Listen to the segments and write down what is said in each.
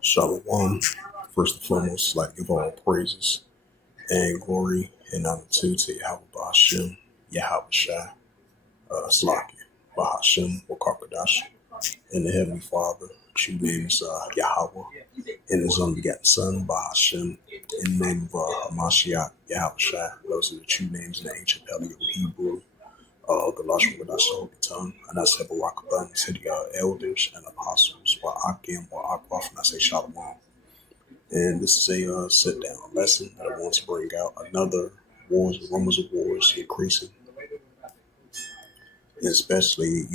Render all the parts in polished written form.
Shalom. First and foremost, like give all praises and glory and honor to Yahweh Bahashem, Yahweh Shai, Slaki, Bahashem, Wakakadash, and the Heavenly Father. True name is Yahweh, and His only begotten Son, Bahashem, in the name of Hamashiach, Yahweh Shai. Those are the true names in the ancient Paleo Hebrew. Galashon with us holy tongue, and I said Barakathan to the elders and apostles, while Akim or Akwaf, and I say Shalom. And this is a sit down lesson that I want to bring out another wars, rumors of wars increasing, and especially,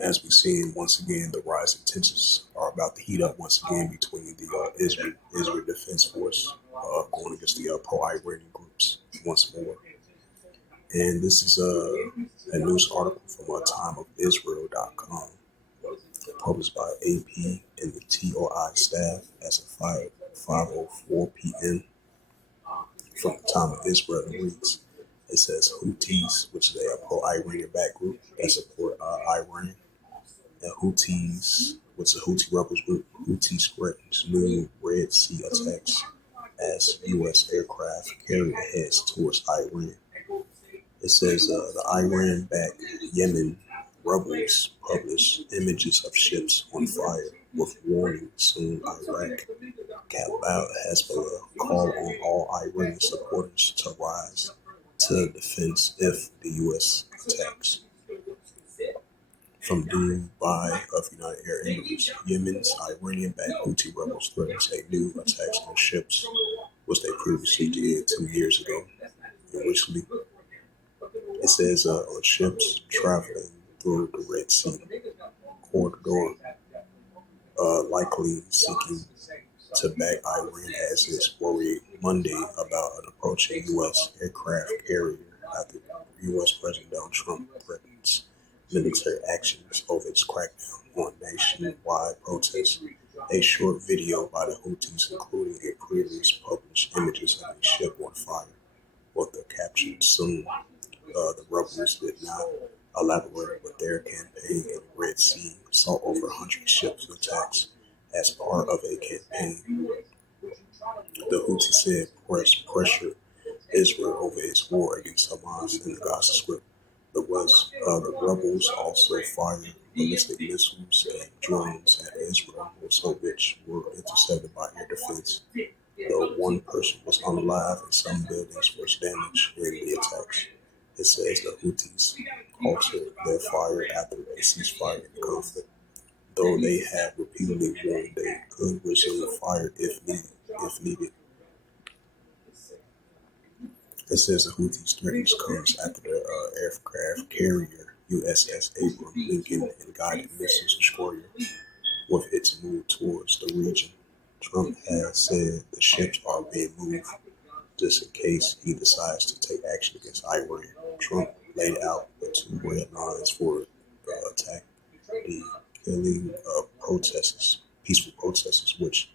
as we see once again, the rising tensions are about to heat up once again between the Israel Defense Force going against the pro-Iranian groups once more. And this is a news article from timeofisrael.com, published by AP and the TOI staff as of 5:04 p.m. from the time of Israel. It reads, it says Houthis, which is a pro-Iranian backed group that support Iran, and Houthis, which is a Houthi rebels group. Houthis threatens new Red Sea attacks as U.S. aircraft carrier heads towards Iran. It says the Iran-backed Yemen rebels publish images of ships on fire with warning soon Iraq cap out Hezbollah call on all Iranian supporters to rise to defense if the U.S. attacks. From Dubai of United Arab Emirates, Yemen's Iranian-backed Houthi rebels threatens a new attacks on ships, which they previously did 2 years ago, in which it says on ships traveling through the Red Sea corridor, likely seeking to back Iran as its worried Monday about an approaching U.S. aircraft carrier after U.S. President Donald Trump threatens military actions over its crackdown on nationwide protests. A short video by the Houthis, including a previously published images of a ship on fire, with the caption soon. The rebels did not elaborate, but their campaign in the Red Sea saw over 100 ships attacks as part of a campaign. The Houthis said pressure Israel over its war against Hamas in the Gaza Strip. The rebels also fired ballistic missiles and drones at Israel, some of which were intercepted by air defense. Though one person was unalive and some buildings were damaged in the attacks. It says the Houthis halted their fire after a ceasefire in the conflict, though they have repeatedly warned they could resume fire if needed. It says the Houthis' threats comes after the aircraft carrier USS Abraham Lincoln and guided missiles destroyer with its move towards the region. Trump has said the ships are being moved just in case he decides to take action against Iran. Trump laid out the 2 red lines for the attack, the killing of peaceful protesters, which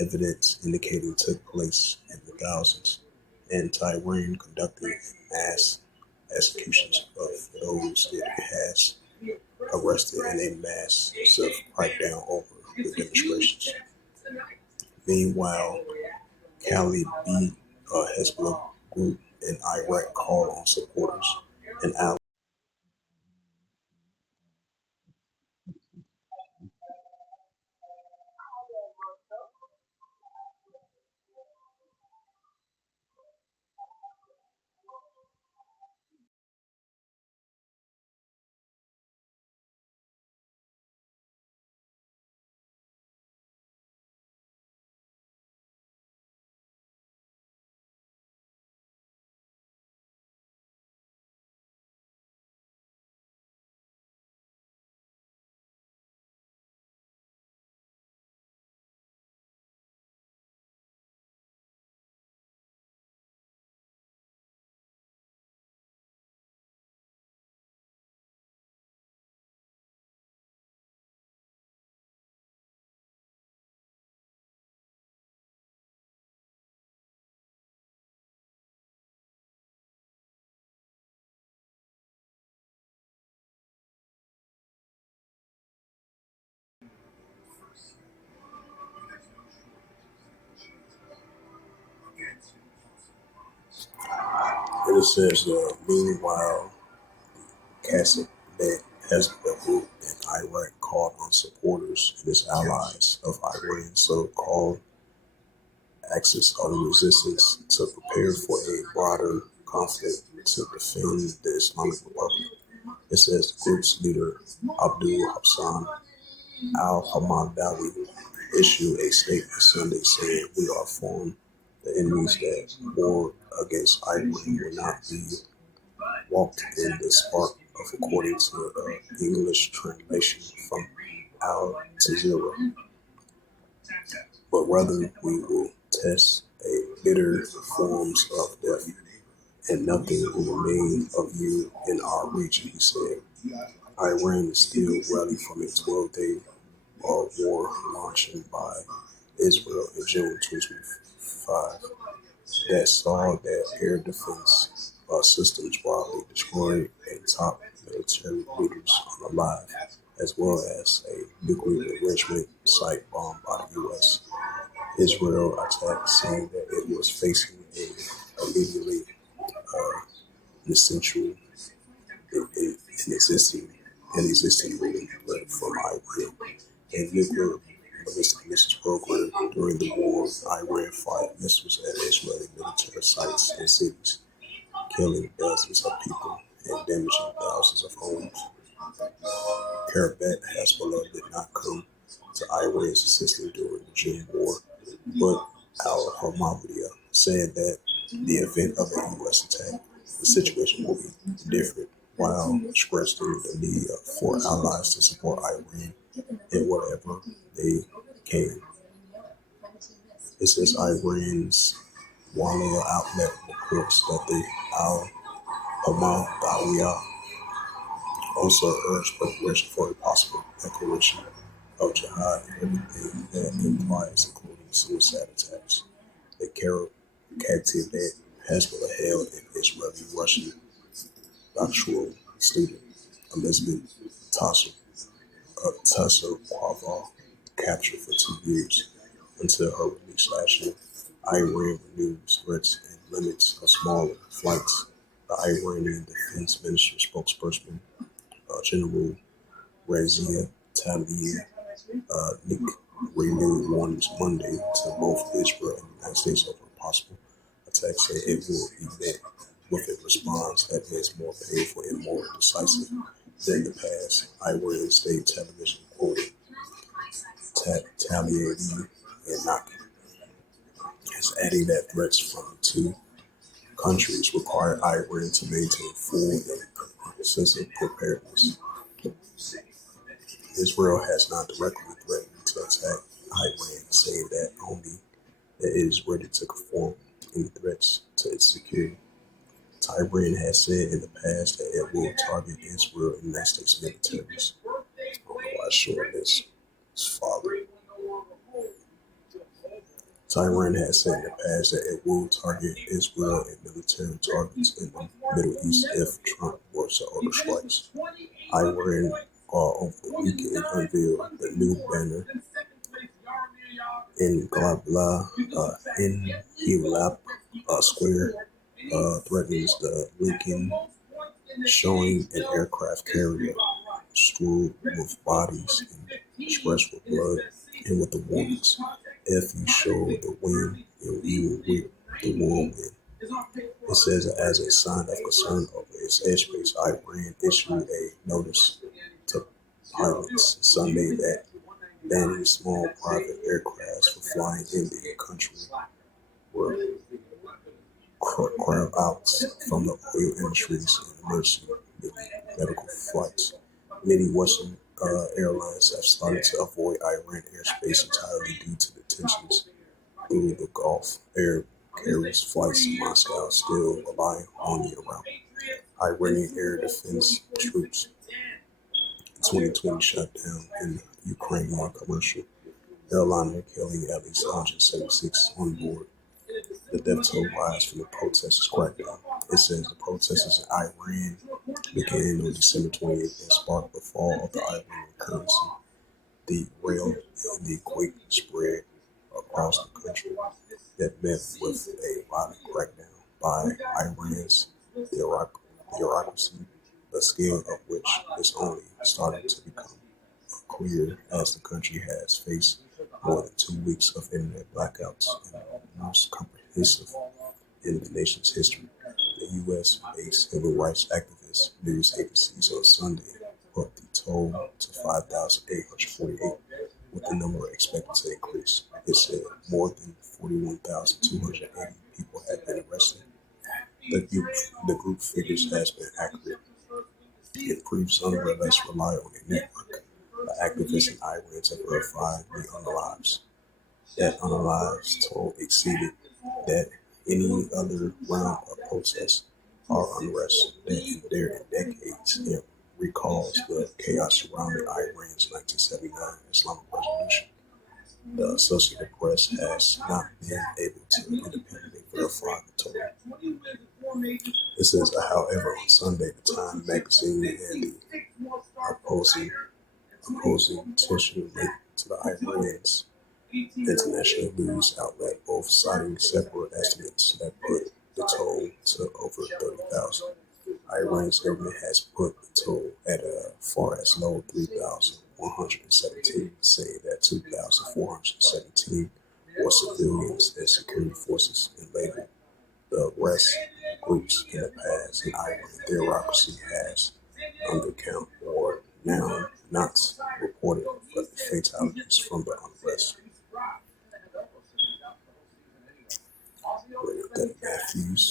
evidence indicating took place in the thousands, and Tehran conducting mass executions of those it has arrested in a massive crackdown over the demonstrations. Meanwhile, Cali beat Hezbollah group in Iraq call on supporters and allies And it says, meanwhile, Kasich that Hezbollah group in Iraq called on supporters and its allies of Iran's so-called axis of resistance to prepare for a broader conflict to defend the Islamic Republic. It says the group's leader, Abdul Hassan al-Hamadawi, issued a statement Sunday saying, "We are informed the enemies that war against Iran will not be walked in the spark of," according to English translation from Al Jazeera, "but rather we will test a bitter forms of death, and nothing will remain of you in our region," he said. Iran is still rallying from a 12-day war launched by Israel in June 2025 that saw their air defense systems broadly destroyed and top military leaders unalive, as well as a nuclear enrichment site bombed by the U.S. Israel attacked, saying that it was facing a immediately essential an existing ruling threat from Iran. A nuclear ballistic missiles program during the war, Iran fired missiles at Israeli military sites and cities, killing dozens of people and damaging thousands of homes. Karabat Hezbollah did not come to Iran's assistance during the June war, but al-Hamawiya said that the event of a U.S. attack, the situation will be different, while stressing the need for allies to support Iran in whatever they can. It says Iran's Walla outlet reports that the al-Hamawiya also urged preparation for a possible declaration of jihad and everything that implies, including suicide attacks. The captive that Hezbollah held an Israeli-Russian doctoral student, Elizabeth Tasser captured for 2 years until her release last year. Iran renews threats and limits of smaller flights. The Iranian Defense Ministry spokesperson, General Razia Tlaib renewed warnings Monday to both Israel and the United States over possible attacks, saying it will be met with a response that is more painful and more decisive than the past. Iran state television quoted Tlaib and not as adding that threats from the two countries require Iran to maintain full and sensitive preparedness. Israel has not directly threatened to attack Iran, saying that only that it is ready to conform any threats to its security. Tehran has said in the past that it will target Israel and the United States militaries. I don't know why it's showing this. It's father. Tehran has said in the past that it will target Israel and military targets in the Middle East if Trump were to order strikes. Iran over the weekend unveiled the new banner in Garbala in Hilab Square, threatens the weekend, showing an aircraft carrier strewed with bodies and splashed with blood, and with the warnings, "If you show the wind, you will reap the whirlwind." It says as a sign of concern over its airspace, Iran issued a notice to pilots Sunday that banning small private aircrafts from flying in the country were crowd out from the oil industries and emergency medical flights. Many Western airlines have started to avoid Iran airspace entirely due to the tensions through the Gulf. Air carriers flights to Moscow still rely on the route. Iranian air defense troops in 2020 shut down in Ukrainian commercial airliner, killing at least 176 on board. The death toll rise from the protesters' crackdown. It says the protesters in Iran began on December 28th and sparked the fall of the Iranian currency. The rail and the quake spread across the country that met with a violent crackdown by Iran's The bureaucracy, the scale of which is only starting to become clear as the country has faced more than 2 weeks of internet blackouts and the most comprehensive in the nation's history. The U.S.-based civil rights activist news agencies on Sunday put the toll to 5,848, with the number expected to increase. It said more than 41,280 people have been arrested. The group figures has been accurate. It proves unrest rely on a network. The activists in Iran to verify the unlives. That unlives toll exceeded that any other round of protests or unrest that endured in decades. It recalls the chaos surrounding Iran's 1979 Islamic Revolution. The Associated Press has not been able to independently verify the total. It says, however, on Sunday, the Time magazine and the opposing tissue linked to the Iran's international news outlet, both citing separate estimates that put the toll to over 30,000. Iran's government has put the toll at a far as low 3,117, saying that 2,417 were civilians and security forces, and later the rest groups in the past in Iran. The bureaucracy has undercount or now not reported but the fatalities from the unrest. Matthews.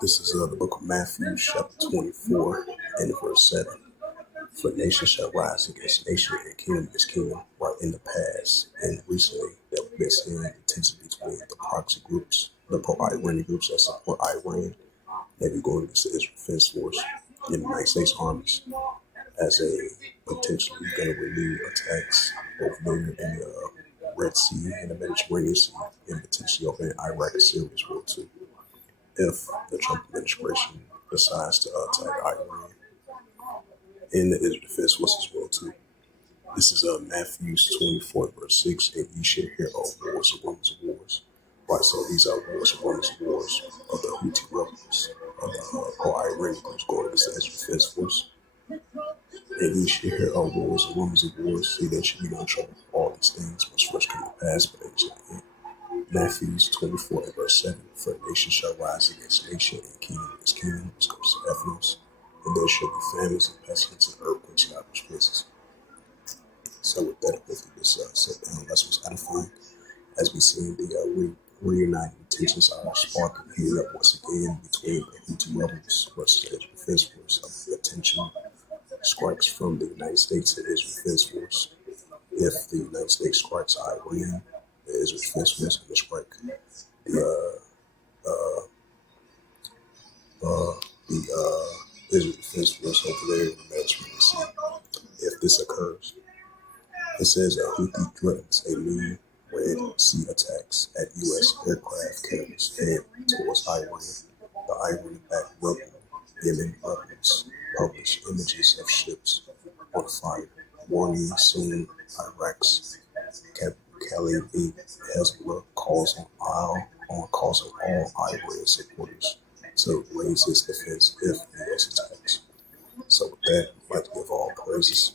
This is the book of Matthew, chapter 24, and verse 7. For nation shall rise against nation and kingdom against kingdom, while in the past and recently there have been seeing the tension between the proxy groups, the pro-Iranian groups that support Iran, maybe going against the Israel Defense Force and the United States armies as a potentially going to renew attacks both near in the Red Sea and the Mediterranean Sea, and potentially over in Iraq and Syria as well too, if the Trump administration decides to attack Iran and the Israel Defense Force as well too. This is Matthew 24 verse 6, and ye shall hear of wars and rumors of wars. Right, so these are wars and rumors of wars of the Houthi rebels, of the pro-Iranian groups going against the Israel Defense Force. And ye shall hear of wars and rumors of wars. See, there should be no trouble. All these things must first come to pass, but they shall end. Matthew 24 and verse 7. For nation shall rise against nation, and kingdom against kingdom, which goes to Ephesus. And there shall be famines and pestilence and earthquakes in diverse places. So with that, hopefully this set down lesson was edifying. As we see the reuniting tensions are sparking here up once again between the Houthi rebels versus the Israel Defense Force. The tension strikes from the United States and Israel Defense Force. If the United States strikes Iran, the Israel Defense Force will strike the Israel Defense Force over there in the Mediterranean Sea. If this occurs, it says a Houthi threatens a new Red Sea attacks at U.S. aircraft carriers head towards Iran. The Iran-backed rebel Yemen rebels published images of ships on fire, warning soon Iraq's Caliphate Hezbollah calls on all Iran supporters to raise its defense if U.S. attacks. So with that, I'd like to give all praises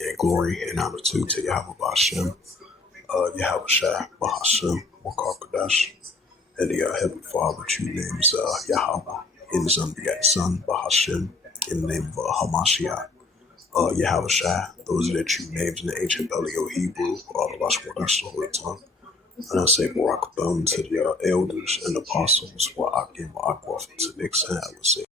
and glory and honor to Yahweh Ba'Shem, Yahweh Shai Ba'Hashem, Wakar and the Heavenly Father, true name is Yahweh, in His unbegotten Son, Ba'Hashem, in the name of Hamashiach, Yahweh Shai. Those are the true names in the ancient Paleo Hebrew, all of us the Holy Tongue. And I say Barak to the elders and apostles, Wa'akim, Wa'akwaf, to the next time I would say.